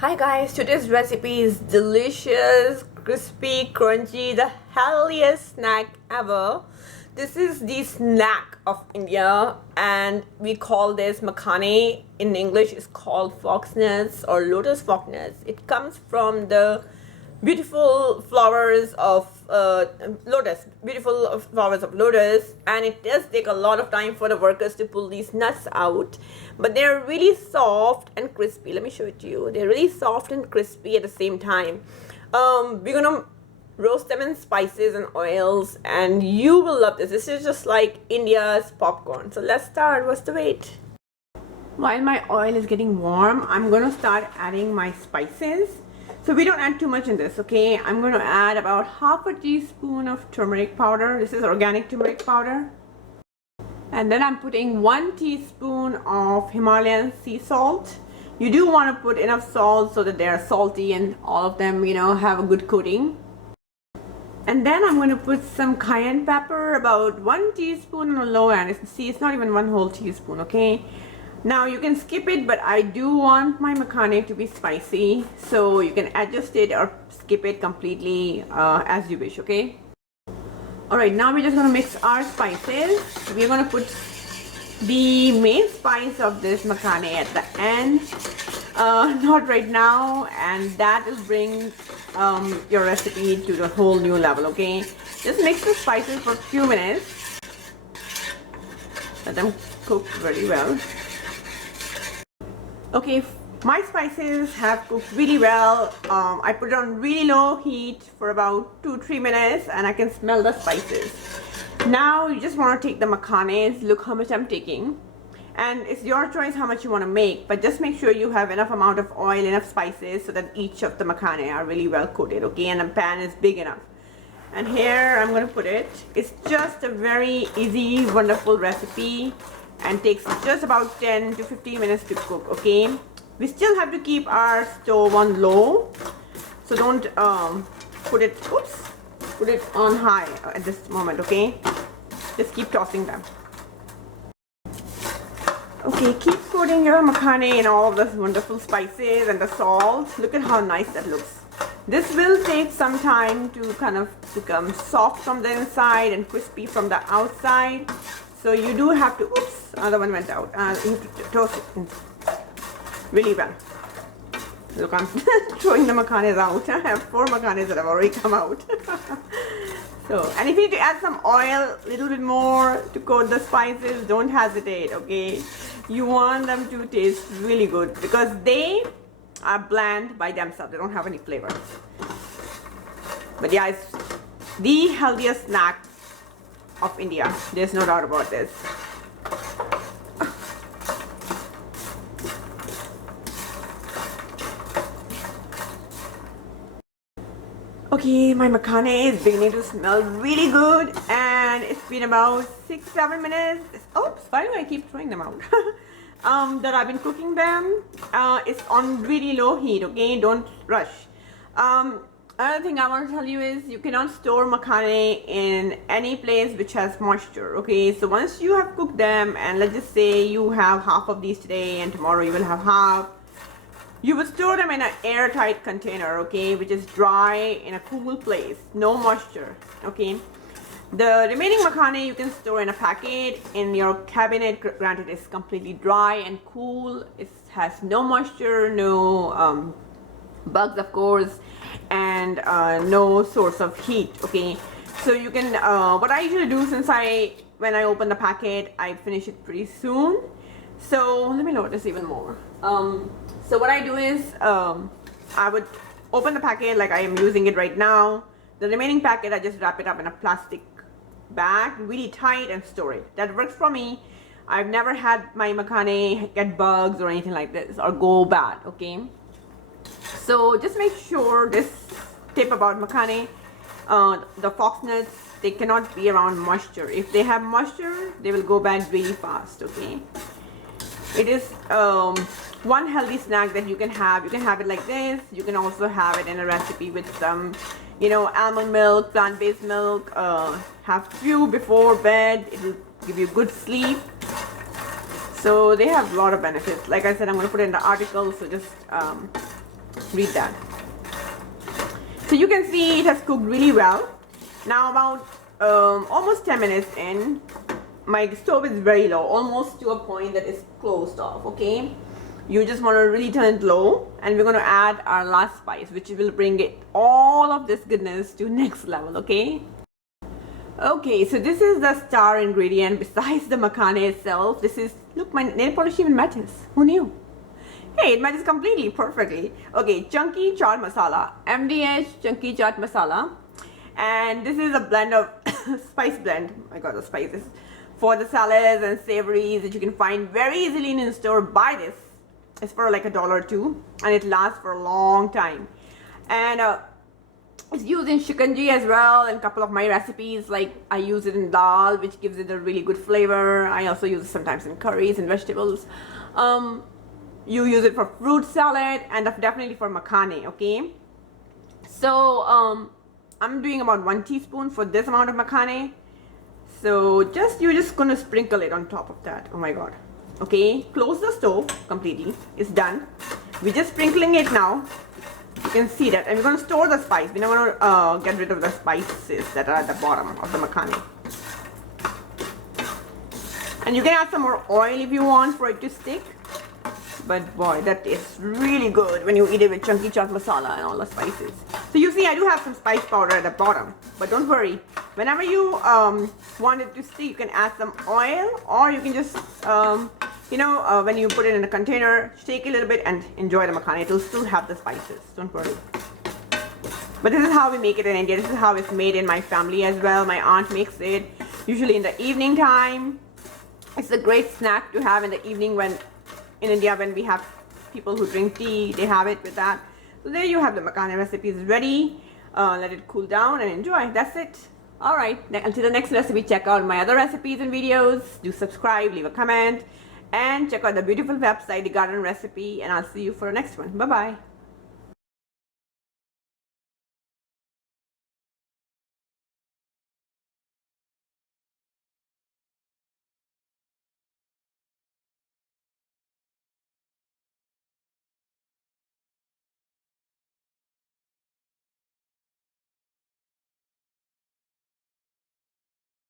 Hi guys, today's recipe is delicious, crispy, crunchy, the healthiest snack ever. This is the snack of India and we call this makhane. In English it's called fox nuts or lotus fox nuts. It comes from the beautiful flowers of beautiful flowers of lotus, and it does take a lot of time for the workers to pull these nuts out, but they're really soft and crispy. Let me show it to you. They're really soft and crispy at the same time. We're gonna roast them in spices and oils, and you will love this. This is just like India's popcorn. So let's start. What's the wait? While my oil is getting warm, I'm gonna start adding my spices. So we don't add too much in this, okay? I'm going to add about half a teaspoon of turmeric powder. This is organic turmeric powder. And then I'm putting 1 teaspoon of Himalayan sea salt. You do want to put enough salt so that they're salty and all of them, have a good coating. And then I'm going to put some cayenne pepper, about 1 teaspoon on the low end. See, it's not even 1 whole teaspoon, okay? Now you can skip it, but I do want my makhane to be spicy, so you can adjust it or skip it completely as you wish, okay? Alright, now we're just going to mix our spices. We're going to put the main spice of this makhane at the end, not right now, and that will bring your recipe to the whole new level, okay? Just mix the spices for a few minutes. Let them cook very well. Okay, my spices have cooked really well. I put it on really low heat for about 2-3 minutes and I can smell the spices. Now you just want to take the makhanes. Look how much I'm taking, and it's your choice how much you want to make, but just make sure you have enough amount of oil, enough spices, so that each of the makhane are really well coated, okay? And the pan is big enough. And here I'm going to put it. It's just a very easy, wonderful recipe and takes just about 10 to 15 minutes to cook, okay? We still have to keep our stove on low, so don't put it on high at this moment, okay? Just keep tossing them. Okay, keep coating your makhane in all of those wonderful spices and the salt. Look at how nice that looks. This will take some time to kind of become soft from the inside and crispy from the outside. So you do have to, oops, another one went out. You have to toast it really well. Look, I'm throwing the makhanes out. I have 4 makhanes that have already come out. So, and if you need to add some oil, a little bit more to coat the spices, don't hesitate, okay? You want them to taste really good because they are bland by themselves. They don't have any flavor. But yeah, it's the healthiest snack of India. There's no doubt about this. Okay, my makhane is beginning to smell really good, and it's been about 6-7 minutes. Oops, why do I keep throwing them out? That I've been cooking them. It's on really low heat, okay? Don't rush. Another thing I want to tell you is you cannot store makhane in any place which has moisture, okay? So once you have cooked them, and let's just say you have half of these today and tomorrow you will have half, you would store them in an airtight container, okay, which is dry in a cool place, no moisture, okay? The remaining makhane you can store in a packet in your cabinet, granted it's completely dry and cool. It has no moisture, no bugs, of course, and no source of heat, okay? So you can what I usually do, since when I open the packet I finish it pretty soon, so let me lower this even more. So what I do is I would open the packet like I am using it right now. The remaining packet I just wrap it up in a plastic bag really tight and store it. That works for me. I've never had my makhane get bugs or anything like this or go bad, okay? So just make sure, this tip about makhane, the fox nuts, they cannot be around moisture. If they have moisture, they will go bad really fast, okay? It is one healthy snack that you can have. You can have it like this. You can also have it in a recipe with some, almond milk, plant-based milk. Have few before bed. It will give you good sleep. So they have a lot of benefits. Like I said, I'm going to put it in the article, so just read that. So you can see it has cooked really well. Now about almost 10 minutes in, my stove is very low, almost to a point that it's closed off, okay? You just want to really turn it low, and we're going to add our last spice, which will bring it all of this goodness to next level, okay? Okay, so this is the star ingredient besides the makhana itself. This is, look, my nail polish even matches. Who knew? Hey, it matches completely, perfectly. Okay, chunky chaat masala, MDH chunky chaat masala. And this is a blend of spice blend. I got the spices for the salads and savories that you can find very easily in store. Buy this. It's for like $1 or $2, and it lasts for a long time. And it's used in shikanji as well, and a couple of my recipes, like I use it in dal, which gives it a really good flavor. I also use it sometimes in curries and vegetables. You use it for fruit salad and definitely for makhana, okay? So I'm doing about 1 teaspoon for this amount of makhana. So you're just gonna sprinkle it on top of that. Oh my god. Okay, close the stove completely. It's done. We're just sprinkling it now. You can see that, and we're going to store the spice. We're not going to get rid of the spices that are at the bottom of the makhana. And you can add some more oil if you want for it to stick. But boy, that tastes really good when you eat it with chunky chaat masala and all the spices. So you see, I do have some spice powder at the bottom, but don't worry. Whenever you want it to stick, you can add some oil, or you can just when you put it in a container, shake it a little bit and enjoy the makhana. It will still have the spices, don't worry. But this is how we make it in India. This is how it's made in my family as well. My aunt makes it usually in the evening time. It's a great snack to have in the evening when in India, when we have people who drink tea, they have it with that. So there you have the makhana recipe is ready. Let it cool down and enjoy. That's it. Alright, until the next recipe, check out my other recipes and videos. Do subscribe, leave a comment, and check out the beautiful website, The Garden Recipe, and I'll see you for the next one. Bye-bye.